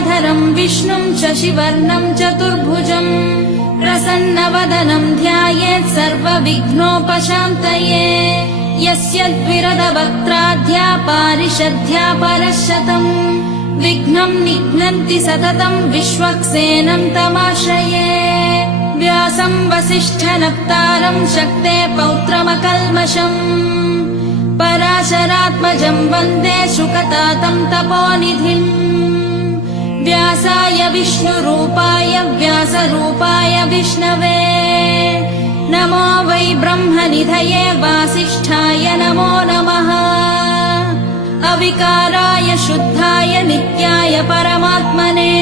शुक्लाम्बरधरम् विष्णुम् शशिवर्णम् चतुर्भुजम् प्रसन्नवदनम् ध्यायेत् सर्वविघ्नोपशान्तये यस्य द्विरदवक्त्राद्या पारिषद्या परशतम् विघ्नम् निघ्नन्ति सततम् विश्वक्सेनम् तमाश्रये व्यासम् वसिष्ठनप्तारम् शक्ते पौत्रमकल्मषम् पराशरात्मजम् वन्दे शुकतातम् तपोनिधिम् व्यासाय विष्णुरूपाय व्यासरूपाय विष्णवे नमो वै ब्रह्मनिधये वासिष्ठाय नमो नमः अविकाराय शुद्धाय नित्याय परमात्मने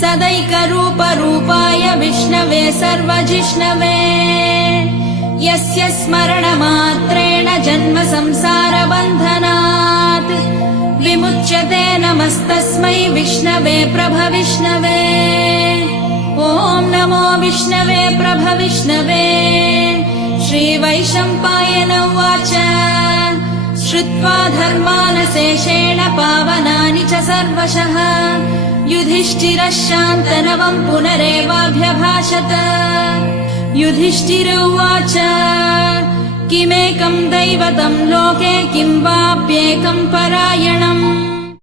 सदैकरूपरूपाय विष्णवे सर्वजिष्णवे यस्य स्मरणमात्रेण जन्म संसारबन्धनात् विमुच्यते नमस्तस्मै विष्णवे प्रभविष्णवे ॐ नमो विष्णवे प्रभविष्णवे श्रीवैशम्पायन उवाच श्रुत्वा धर्मानशेषेण पावनानि च सर्वशः युधिष्ठिरः शान्तनवम् पुनरेवाभ्यभाषत युधिष्ठिर उवाच किमेकम् दैवतम् लोके किम् वाप्येकम् परायणम्